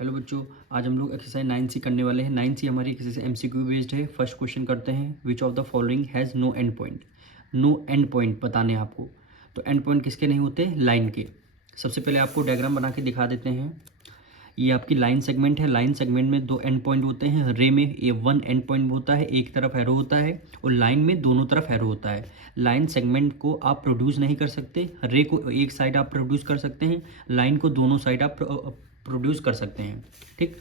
Hello बच्चों, आज हम लोग एक्सरसाइज 9C करने वाले हैं। 9C हमारी एक्सरसाइज MCQ बेस्ड है। फर्स्ट क्वेश्चन करते हैं, which of the following has no end point. No end point बताने हैं आपको। तो एंड पॉइंट किसके नहीं होते? लाइन के। सबसे पहले आपको डायग्राम बना के दिखा देते हैं। ये आपकी लाइन सेगमेंट है। लाइन सेगमेंट में दो एंड पॉइंट होते हैं। रे में ये वन एंड पॉइंट होता है, एक तरफ एरो होता है, और लाइन में दोनों तरफ एरो होता है। लाइन सेगमेंट को आप प्रोड्यूस नहीं कर सकते। रे को एक साइड आप प्रोड्यूस कर सकते हैं, लाइन को दोनों साइड आप प्रोड्यूस कर सकते हैं। ठीक,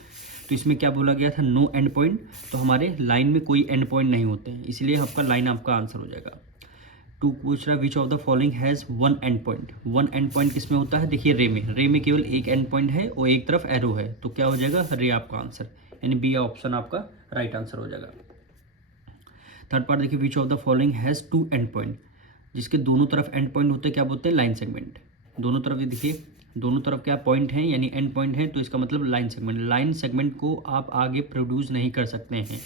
तो इसमें क्या बोला गया था? No end point. तो हमारे लाइन में कोई एंड पॉइंट नहीं होते हैं, इसलिए आपका लाइन आपका आंसर हो जाएगा। टू पूछ रहा है, विच of the following has one and point. One and point किस में होता है? देखिए रे में केवल एक एंड पॉइंट है और एक तरफ एरो है, तो क्या हो जाएगा? रे आपका आंसर, यानी बी ऑप्शन आपका राइट आंसर हो जाएगा। थर्ड पार्ट देखिए, which of the following has two end point. जिसके दोनों तरफ एंड पॉइंट होते हैं क्या बोलते हैं? Line segment. दोनों तरफ ये देखिए, दोनों तरफ क्या पॉइंट हैं, यानी एंड पॉइंट है, तो इसका मतलब लाइन सेगमेंट। लाइन सेगमेंट को आप आगे प्रोड्यूस नहीं कर सकते हैं।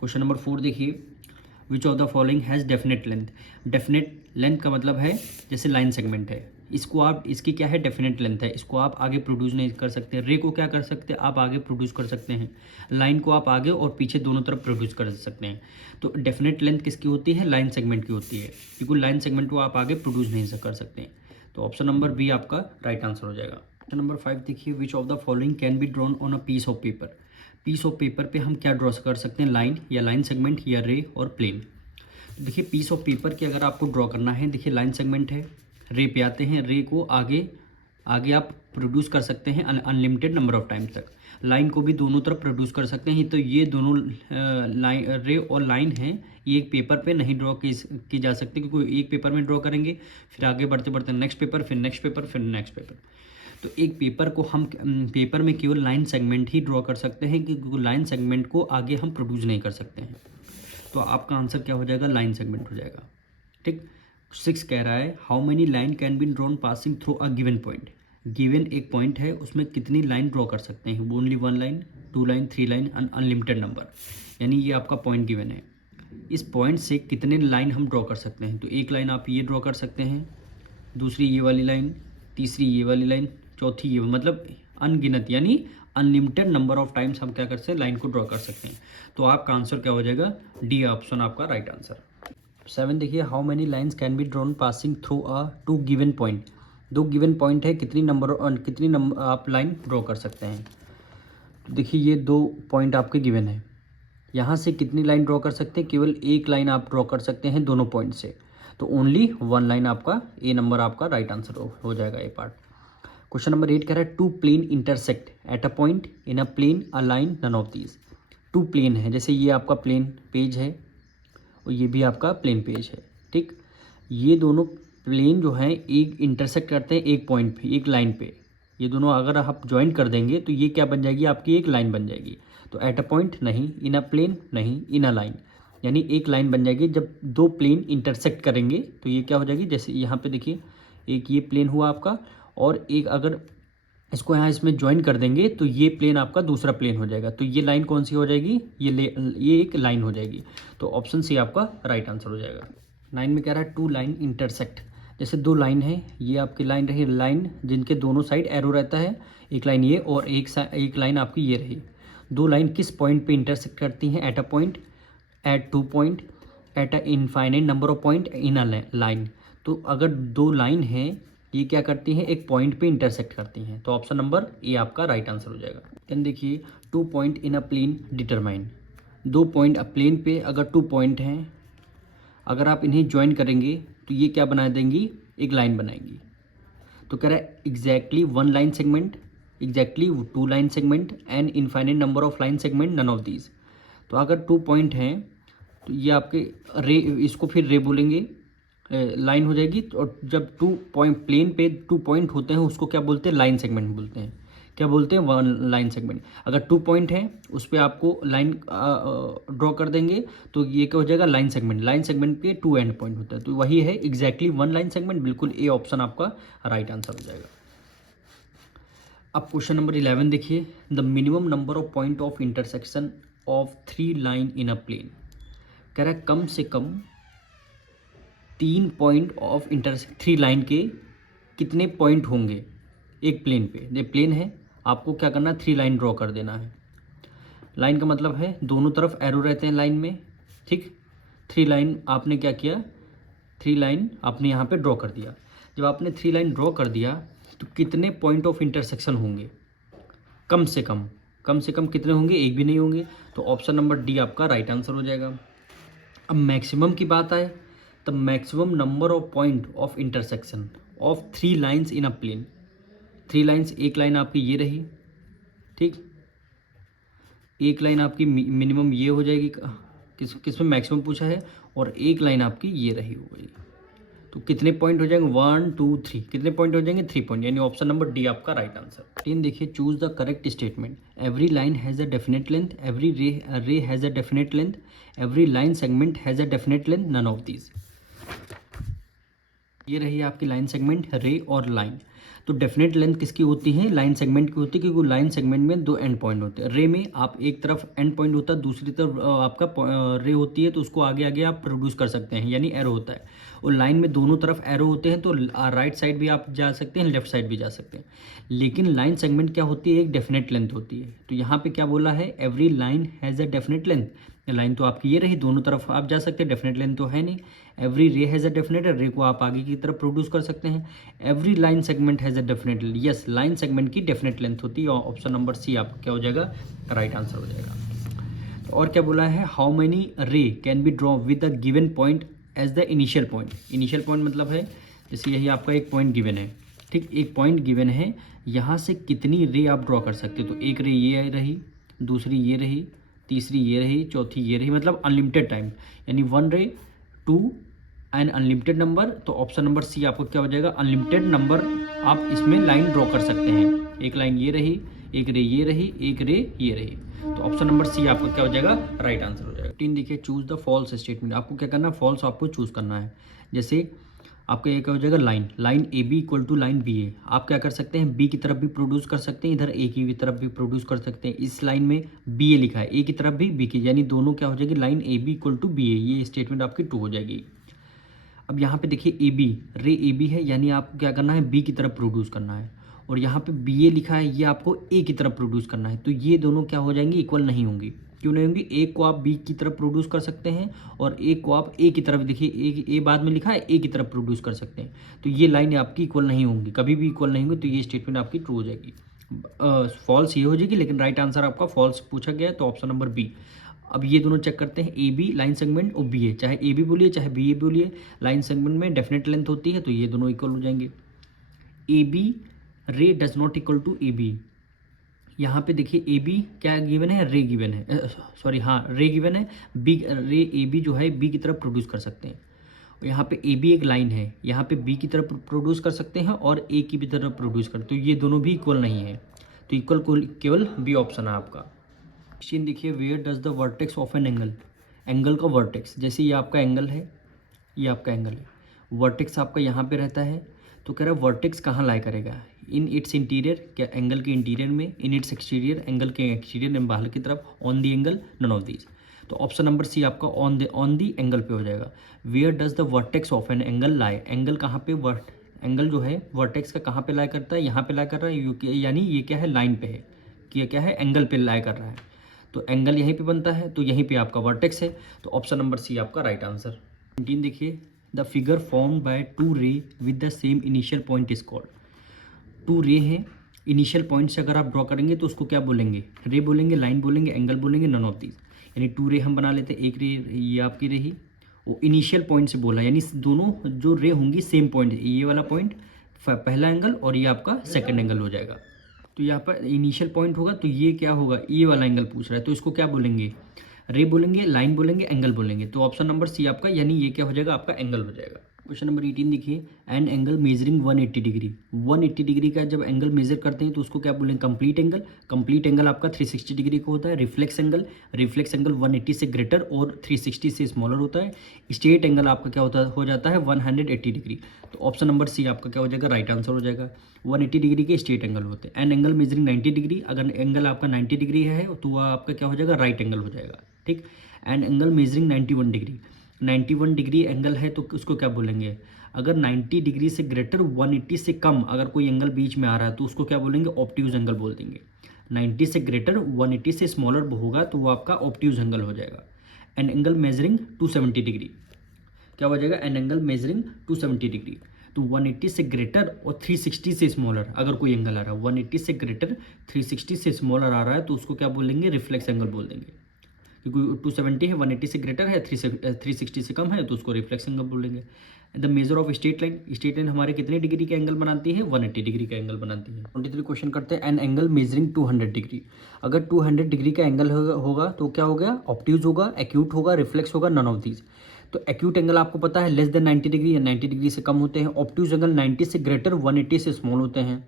क्वेश्चन नंबर 4 देखिए, which of the following has definite length. Definite length का मतलब है जैसे लाइन सेगमेंट है, इसको आप, इसकी क्या है? डेफिनेट लेंथ है, इसको आप आगे प्रोड्यूस नहीं कर सकते। रे को क्या कर सकते हैं? आप आगे प्रोड्यूस कर सकते हैं। लाइन को आप आगे और पीछे दोनों तरफ प्रोड्यूस कर सकते हैं। तो डेफिनेट लेंथ किसकी होती है? लाइन सेगमेंट की होती है, क्योंकि लाइन सेगमेंट को आप आगे प्रोड्यूस नहीं कर सकते हैं। तो ऑप्शन नंबर बी आपका राइट आंसर हो जाएगा। क्वेश्चन नंबर 5 देखिए, which of the following can be drawn on a piece of paper. Piece of paper पे हम क्या ड्रॉ कर सकते हैं? लाइन, या लाइन सेगमेंट, या रे और प्लेन। देखिए पीस ऑफ पेपर की अगर आपको ड्रॉ करना है, देखिए लाइन सेगमेंट है, रे पे आते हैं। रे को आगे आगे आप प्रोड्यूस कर सकते हैं अनलिमिटेड नंबर ऑफ टाइम्स तक। लाइन को भी दोनों तरफ प्रोड्यूस कर सकते हैं। तो ये दोनों लाइन, रे और लाइन हैं, ये एक पेपर पे नहीं ड्रॉ की जा सकती, क्योंकि एक पेपर में ड्रॉ करेंगे, फिर आगे बढ़ते बढ़ते नेक्स्ट पेपर, फिर नेक्स्ट पेपर, फिर नेक्स्ट पेपर। तो एक पेपर को हम पेपर में केवल लाइन सेगमेंट ही ड्रॉ कर सकते हैं, क्योंकि लाइन सेगमेंट को आगे हम प्रोड्यूस नहीं कर सकते हैं। तो आपका आंसर क्या हो जाएगा? लाइन सेगमेंट हो जाएगा। ठीक, 6 कह रहा है, how many line can be drawn passing through a given point. Given एक पॉइंट है, उसमें कितनी लाइन ड्रॉ कर सकते हैं? Only one line, two line, three line, unlimited number, यानी ये आपका पॉइंट गिवन है। इस पॉइंट से कितने लाइन हम ड्रॉ कर सकते हैं? तो एक लाइन आप ये ड्रॉ कर सकते हैं, दूसरी ये वाली लाइन, तीसरी ये वाली लाइन, चौथी ये, मतलब अनगिनत, यानी अनलिमिटेड नंबर ऑफ टाइम्स हम क्या कर सकते हैं? लाइन को ड्रॉ कर सकते हैं। तो आपका आंसर क्या हो जाएगा? डी ऑप्शन आपका राइट आंसर। 7 देखिए, how many lines can be drawn passing through a two given point. दो गिवन पॉइंट है, कितनी नंबर आप लाइन ड्रॉ कर सकते हैं? देखिए ये दो पॉइंट आपके गिवन है, यहाँ से कितनी लाइन ड्रॉ कर सकते हैं? केवल एक लाइन आप ड्रॉ कर सकते हैं दोनों पॉइंट से, तो ओनली वन लाइन आपका ए नंबर आपका राइट आंसर हो जाएगा ये पार्ट। क्वेश्चन नंबर 8 कह रहा है, two plane intersect at a point in a plane a line none of these. Two plane है, जैसे ये आपका प्लेन पेज है और ये भी आपका प्लेन पेज है। ठीक, ये दोनों प्लेन जो हैं एक इंटरसेक्ट करते हैं एक पॉइंट पे, एक लाइन पे। ये दोनों अगर आप ज्वाइन कर देंगे तो ये क्या बन जाएगी? आपकी एक लाइन बन जाएगी। तो एट अ पॉइंट नहीं, इन अ प्लेन नहीं, इन अ लाइन, यानी एक लाइन बन जाएगी। जब दो प्लेन इंटरसेक्ट करेंगे तो ये क्या हो जाएगी? जैसे यहाँ पे देखिए, एक ये प्लेन हुआ आपका, और एक अगर इसको यहाँ इसमें ज्वाइन कर देंगे तो ये प्लेन आपका दूसरा प्लेन हो जाएगा। तो ये लाइन कौन सी हो जाएगी? ये एक लाइन हो जाएगी। तो ऑप्शन सी आपका राइट आंसर हो जाएगा। 9 में कह रहा है, टू लाइन इंटरसेक्ट। जैसे दो लाइन है, ये आपकी लाइन रही, लाइन जिनके दोनों साइड एरो रहता है, एक लाइन ये और एक लाइन आपकी ये रही। दो लाइन किस पॉइंट पे इंटरसेक्ट करती हैं? At a point, at two point, at a infinite number of point in a line. तो अगर दो लाइन है, ये क्या करती हैं? एक पॉइंट पे इंटरसेक्ट करती हैं। तो ऑप्शन नंबर ए आपका राइट आंसर हो जाएगा। देन देखिए, two point in a plane determine. दो पॉइंट अ प्लेन पे अगर टू पॉइंट हैं, अगर आप इन्हें ज्वाइन करेंगे तो ये क्या बना देंगी? एक लाइन बनाएंगी। तो कह रहा है exactly one line segment, exactly two line segment, and infinite number of line segment, none of these. तो अगर टू पॉइंट हैं तो ये आपके रे, इसको फिर रे बोलेंगे, लाइन हो जाएगी। और जब टू पॉइंट प्लेन पे टू पॉइंट होते हैं उसको क्या बोलते हैं? लाइन सेगमेंट बोलते हैं। क्या बोलते हैं? One line segment. अगर टू पॉइंट है उस पर आपको लाइन ड्रॉ कर देंगे तो ये क्या हो जाएगा? Line segment. लाइन सेगमेंट पे टू एंड पॉइंट होता है, तो वही है एग्जैक्टली वन लाइन सेगमेंट। बिल्कुल ए ऑप्शन आपका राइट आंसर हो जाएगा। अब क्वेश्चन नंबर 11 देखिए, the minimum number of point of intersection of three line in a plane. कह रहा है कम से कम तीन point of intersect three line के कितने पॉइंट होंगे एक प्लेन पे? ये प्लेन है, आपको क्या करना है, 3 लाइन ड्रॉ कर देना है। लाइन का मतलब है दोनों तरफ एरो रहते हैं लाइन में, ठीक। 3 लाइन आपने क्या किया, 3 लाइन आपने यहाँ पे ड्रॉ कर दिया। जब आपने 3 लाइन ड्रॉ कर दिया तो कितने पॉइंट ऑफ इंटरसेक्शन होंगे, कम से कम कितने होंगे, एक भी नहीं होंगे। तो ऑप्शन नंबर डी आपका राइट आंसर हो जाएगा। अब मैक्सिमम की बात आए तो maximum number of point of intersection of 3 lines in a plane. 3 lines, एक लाइन आपकी ये रही, ठीक, एक लाइन आपकी मिनिमम ये हो जाएगी, किस में मैक्सिमम पूछा है, और एक लाइन आपकी ये रही हो गई। तो कितने पॉइंट हो जाएंगे, 1 2 3, कितने पॉइंट हो जाएंगे, 3 पॉइंट, यानी ऑप्शन नंबर डी आपका राइट आंसर। 3 देखिए, choose the correct statement. Every line has a definite length, every ray has a definite length, every line segment has a definite length, none of these. ये रही आपकी line segment, रे और line. तो definite length किसकी होती है, line segment की होती है, क्योंकि लाइन सेगमेंट में 2 एंड पॉइंट होते हैं। रे में आप एक तरफ एंड पॉइंट होता है, दूसरी तरफ आपका रे होती है, तो उसको आगे आगे आप प्रोड्यूस कर सकते हैं, यानी एरो होता है। और लाइन में दोनों तरफ एरो होते हैं, तो राइट साइड भी आप जा सकते हैं, लेफ्ट साइड भी जा सकते हैं। लेकिन लाइन सेगमेंट क्या होती है, एक डेफिनेट लेंथ होती है। तो यहाँ पे क्या बोला है, every line has a definite length. Line तो आपकी ये रही, दोनों तरफ आप जा सकते हैं, डेफिनेट लेंथ तो है नहीं। Every ray has a definite, रे को आप आगे की तरफ प्रोड्यूस कर सकते हैं। Every line segment has a definite length, yes, line segment की डेफिनेट लेंथ होती है, और ऑप्शन नंबर सी आपका क्या हो जाएगा, राइट आंसर हो जाएगा। और क्या बोला है, how many ray can be draw with the given point as the initial point. Initial point मतलब है जैसे यही आपका एक पॉइंट गिवन है, ठीक, एक पॉइंट गिवन है, यहाँ से कितनी रे आप ड्रॉ कर सकते हो। तो एक रे ये रही, दूसरी ये रही, तीसरी ये रही, चौथी ये रही, मतलब अनलिमिटेड टाइम, यानी 1 रे 2 एंड अनलिमिटेड नंबर। तो ऑप्शन नंबर सी आपको क्या हो जाएगा, अनलिमिटेड नंबर आप इसमें लाइन ड्रॉ कर सकते हैं। एक लाइन ये रही, एक रे ये रही, एक रे ये रही। तो ऑप्शन नंबर सी आपका क्या हो जाएगा, राइट आंसर हो जाएगा। 3 देखिए, चूज द फॉल्स स्टेटमेंट। आपको क्या करना है, फॉल्स आपको चूज करना है। जैसे आपका ये क्या हो जाएगा, line A B equal to line B A. आप क्या कर सकते हैं, बी की तरफ भी प्रोड्यूस कर सकते हैं, इधर ए की तरफ भी प्रोड्यूस कर सकते हैं। इस लाइन में बी ए लिखा है, ए की तरफ भी बी की, यानी दोनों क्या हो जाएगी, line A B equal to B A. ये स्टेटमेंट आपकी ट्रू हो जाएगी। अब यहाँ पे देखिए ए बी, रे ए बी है, यानी आपको क्या करना है, बी की तरफ प्रोड्यूस करना है। और यहाँ पे बी ए लिखा है, ये आपको ए की तरफ प्रोड्यूस करना है। तो ये दोनों क्या हो जाएंगी, इक्वल नहीं होंगी। क्यों नहीं होंगी, एक को आप बी की तरफ प्रोड्यूस कर सकते हैं, और एक को आप ए की तरफ, देखिए ए बाद में लिखा है, ए की तरफ प्रोड्यूस कर सकते हैं। तो ये लाइन आपकी इक्वल नहीं होंगी, कभी भी इक्वल नहीं होंगी। तो ये स्टेटमेंट आपकी ट्रू हो जाएगी। फॉल्स ये हो जाएगी, लेकिन राइट आंसर आपका फॉल्स पूछा गया है, तो ऑप्शन नंबर बी। अब ये दोनों चेक करते हैं, ए बी लाइन सेगमेंट और बी ए, चाहे ए बी बोलिए चाहे बी ए बोलिए, लाइन सेगमेंट में डेफिनेट लेंथ होती है, तो ये दोनों इक्वल हो जाएंगे। A B ray does not equal to A B. यहाँ पे देखिए ए बी क्या गिवन है, रे गिवन है, सॉरी हाँ रे गिवन है, बी रे ए बी जो है बी की तरफ प्रोड्यूस कर सकते हैं। और यहाँ पे ए बी एक लाइन है, यहाँ पे बी की तरफ प्रोड्यूस कर सकते हैं और ए की भी तरफ प्रोड्यूस कर, तो ये दोनों भी इक्वल नहीं है। तो इक्वल केवल बी ऑप्शन है आपका। क्वेश्चन देखिए, where does the vertex of an angle. Angle का वर्टेक्स, जैसे ये आपका एंगल है, ये आपका एंगल है, वर्टेक्स आपका यहाँ पे रहता है। तो कह रहा है वर्टेक्स कहाँ लाई करेगा, इन इट्स इंटीरियर, क्या एंगल के इंटीरियर में, इन इट्स एक्सटीरियर, एंगल के एक्सटीरियर में बाहर की तरफ, on the angle, none of these. तो ऑप्शन नंबर सी आपका ऑन दी एंगल पे हो जाएगा। Where does the vertex of an angle lie, angle कहाँ पे, एंगल जो है वर्टेक्स का कहाँ पे लाई करता है, यहाँ पे लाई कर रहा है, यानी ये क्या है, लाइन पे है, कि क्या है, एंगल पे लाई कर रहा है। तो एंगल यहीं पे बनता है, तो यहीं पे आपका वर्टेक्स है। तो ऑप्शन नंबर सी आपका राइट आंसर। 19 देखिए, द फिगर फॉर्म बाय 2 रे with the same initial point is called. 2 रे है, इनिशियल पॉइंट से अगर आप ड्रॉ करेंगे तो उसको क्या बोलेंगे, रे बोलेंगे, लाइन बोलेंगे, एंगल बोलेंगे, नन ऑफ दीज। यानी 2 रे हम बना लेते हैं, एक रे ये आपकी रही, वो इनिशियल पॉइंट से बोला, यानी दोनों जो रे होंगी सेम पॉइंट, ये वाला पॉइंट पहला एंगल और ये आपका सेकंड एंगल हो जाएगा। तो यहाँ पर इनिशियल पॉइंट होगा, तो ये क्या होगा, ये वाला एंगल पूछ रहा है, तो इसको क्या बोलेंगे, रे बोलेंगे, लाइन बोलेंगे, एंगल बोलेंगे। तो ऑप्शन नंबर सी आपका, यानी ये क्या हो जाएगा, आपका एंगल हो जाएगा। क्वेश्चन नंबर 18 देखिए, an angle measuring 180 degree. 180 degree का जब एंगल मेजर करते हैं तो उसको क्या बोलेंगे, कंप्लीट एंगल। कंप्लीट एंगल आपका 360 डिग्री का होता है। रिफ्लेक्स एंगल 180 से ग्रेटर और 360 से स्मॉलर होता है। स्ट्रेट एंगल आपका क्या होता हो जाता है, 180 डिग्री। तो ऑप्शन नंबर सी आपका क्या हो जाएगा, राइट आंसर हो जाएगा। 180 डिग्री के स्ट्रेट एंगल होते हैं। एन एंगल मेजरिंग 90 डिग्री, अगर एंगल आपका 90 डिग्री है तो वह आपका क्या हो जाएगा, राइट एंगल हो जाएगा, ठीक। And angle measuring 91 degree, 91 degree angle है तो उसको क्या बोलेंगे, अगर 90 डिग्री से ग्रेटर 180 से कम अगर कोई एंगल बीच में आ रहा है तो उसको क्या बोलेंगे, ऑब्ट्यूज एंगल बोल देंगे। 90 से ग्रेटर 180 से स्मॉलर होगा तो वो आपका ऑब्ट्यूज एंगल हो जाएगा। एन एंगल मेजरिंग 270 डिग्री क्या हो जाएगा, एन एंगल मेजरिंग 270 डिग्री। तो 180 से ग्रेटर और 360 से स्मॉलर अगर कोई एंगल आ रहा है, 180 से ग्रेटर 360 से स्मॉलर आ रहा है तो उसको क्या बोलेंगे, रिफ्लेक्स एंगल बोल देंगे। क्योंकि 270 है, 180 से ग्रेटर है, 360 से कम है तो उसको रिफ्लेक्स एंगल बोलेंगे। The measure of straight line हमारे कितने डिग्री का एंगल बनाती है, 180 डिग्री का एंगल बनाती है। 23 क्वेश्चन करते हैं, एन एंगल मेजरिंग 200 डिग्री। अगर 200 डिग्री का एंगल होगा तो क्या हो गया, ऑब्ट्यूज होगा, एक्यूट होगा, रिफ्लेक्स होगा, नन ऑफ दीज। तो एक्यूट एंगल आपको पता है लेस देन 90 डिग्री या 90 डिग्री से कम होते हैं। ऑब्ट्यूज एंगल 90 से ग्रेटर 180 से स्मॉल होते हैं।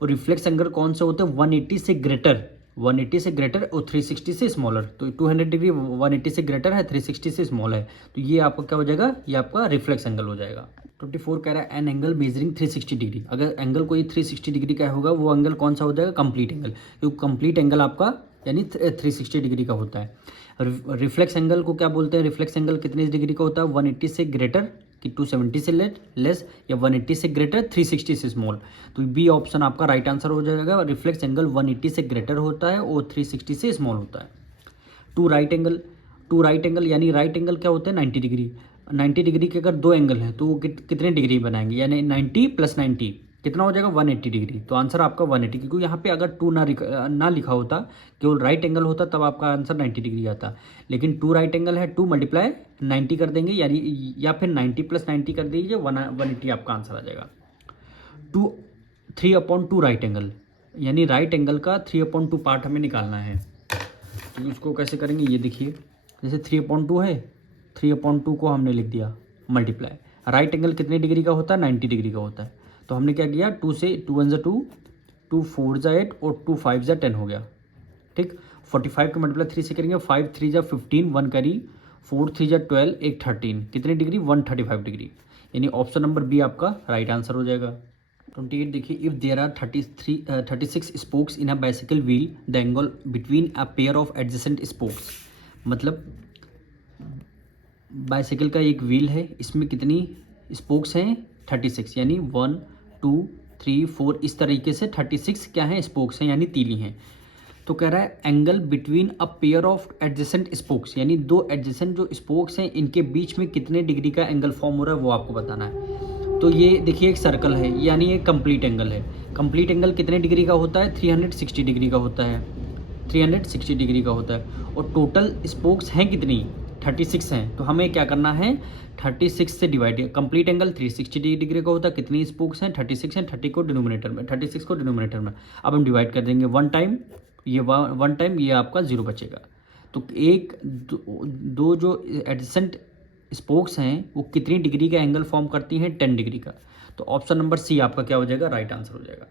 और रिफ्लेक्स एंगल कौन से होते हैं, 180 से ग्रेटर और 360 से स्मॉलर। तो 200 डिग्री 180 से ग्रेटर है, 360 से स्मॉल है, तो ये आपका क्या हो जाएगा, ये आपका रिफ्लेक्स एंगल हो जाएगा। 24 कह रहा है एन एंगल मेजरिंग 360 डिग्री। अगर एंगल कोई 360 डिग्री का होगा वो एंगल कौन सा हो जाएगा, कंप्लीट एंगल। क्योंकि कंप्लीट एंगल आपका यानी 360 डिग्री का होता है। रिफ्लेक्स एंगल को क्या बोलते हैं, रिफ्लेक्स एंगल कितने डिग्री का होता है, 180 से ग्रेटर कि 270 से लेस या 180 से ग्रेटर 360 से स्मॉल। तो बी ऑप्शन आपका राइट आंसर हो जाएगा। रिफ्लेक्स एंगल 180 से ग्रेटर होता है और 360 से स्मॉल होता है। टू राइट एंगल यानी राइट एंगल क्या होता है, 90 डिग्री। 90 डिग्री के अगर दो एंगल हैं तो वो कितने डिग्री बनाएंगे, यानी 90 + 90 कितना हो जाएगा, 180 डिग्री। तो आंसर आपका 180, क्योंकि यहाँ पे अगर टू ना लिखा होता, केवल राइट एंगल होता तब आपका आंसर 90 डिग्री आता। लेकिन टू राइट एंगल है, 2 × 90 कर देंगे यानी, या फिर 90 + 90 कर दीजिए, 180 आपका आंसर आ जाएगा। 3/2 राइट एंगल यानी राइट एंगल का 3/2 पार्ट हमें निकालना है। तो उसको कैसे करेंगे, ये देखिए, जैसे 3/2 है, 3/2 को हमने लिख दिया मल्टीप्लाई। राइट एंगल कितने डिग्री का होता है, 90 डिग्री का होता है। तो हमने क्या किया, 2 से 2 × 1 = 2, 2 × 4 = 8 और 2 × 5 = 10 हो गया। ठीक, 45 को मल्टीप्लाई 3 से करेंगे, 5 × 3 = 15, 1 करी, 4 × 3 = 12, 1 13, कितने डिग्री, 135 डिग्री। यानी ऑप्शन नंबर बी आपका राइट आंसर हो जाएगा। 28 देखिए, if there are 36 spokes in a bicycle wheel, the angle between a pair of adjacent spokes. मतलब बाइसिकल का एक व्हील है, इसमें कितनी स्पोक्स हैं, 36, यानी 1 2 3 4 इस तरीके से 36 क्या हैं, स्पोक्स हैं, यानी तीली हैं। तो कह रहा है angle between a pair of adjacent spokes, यानी दो एडजेसेंट जो स्पोक्स हैं इनके बीच में कितने डिग्री का एंगल फॉर्म हो रहा है वो आपको बताना है। तो ये देखिए एक सर्कल है, यानी ये कंप्लीट एंगल है। कंप्लीट एंगल कितने डिग्री का होता है, 360 डिग्री का होता है, 360 डिग्री का होता है। और टोटल स्पोक्स हैं कितनी, 36 हैं। तो हमें क्या करना है, 36 से डिवाइड, कंप्लीट एंगल 360 डिग्री का होता है, कितनी स्पोक्स हैं, 36 हैं, 36 को डिनोमिनेटर में। अब हम डिवाइड कर देंगे 1 टाइम, ये 1 टाइम, ये आपका 0 बचेगा। तो दो जो एडजेसेंट स्पोक्स हैं वो कितनी डिग्री का एंगल फॉर्म करती हैं, 10 डिग्री का। तो ऑप्शन नंबर सी आपका क्या हो जाएगा, राइट आंसर हो जाएगा।